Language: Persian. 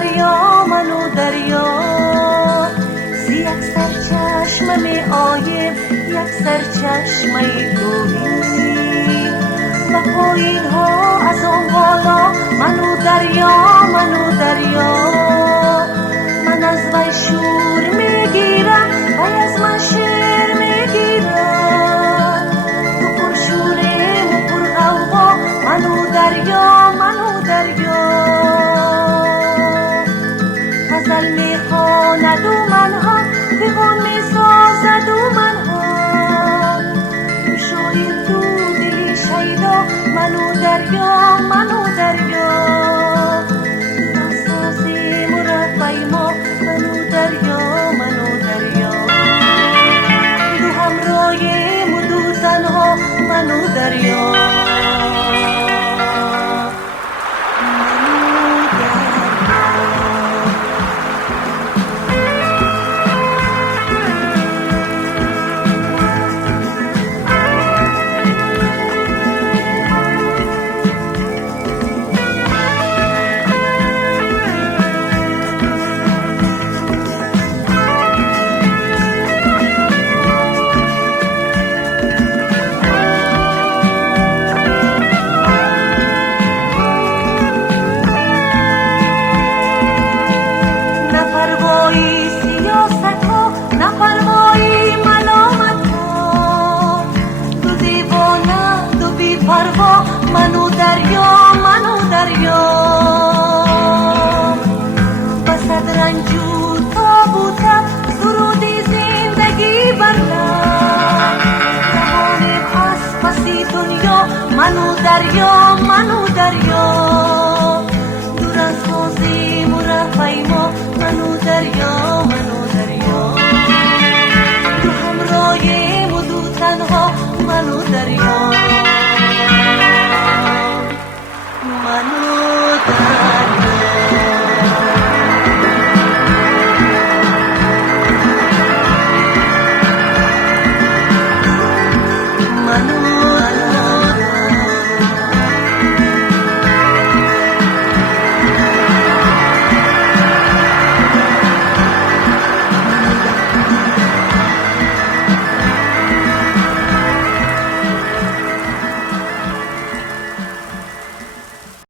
دریا منو دریا، زی یک سر چشم می آیم یک سر چشم گویی، و پایین ها از آن بالا منو دریا منو دریا. من از وی شور میگیرم وی از من شعر میگیرم، تو پر شوریم و پر غوغا منو دریا منو دریا. غزل میخواند و من هم دیوان میسازد و من هم، تو شاعر تو دلی شیدا منو دریا منو دریا. راسازیم و رفای ما منو دریا منو دریا، دو همراهیم و دو تنها منو دریا. منو دریا منو دریا، بسد رنجو تابوتم سرودی زندگی بردم، روانیم از پسی دنیا منو دریا منو دریا. دور از سازیم و رفای ما منو دریا منو دریا، دو همراهیم و دو تنها منو دریا منو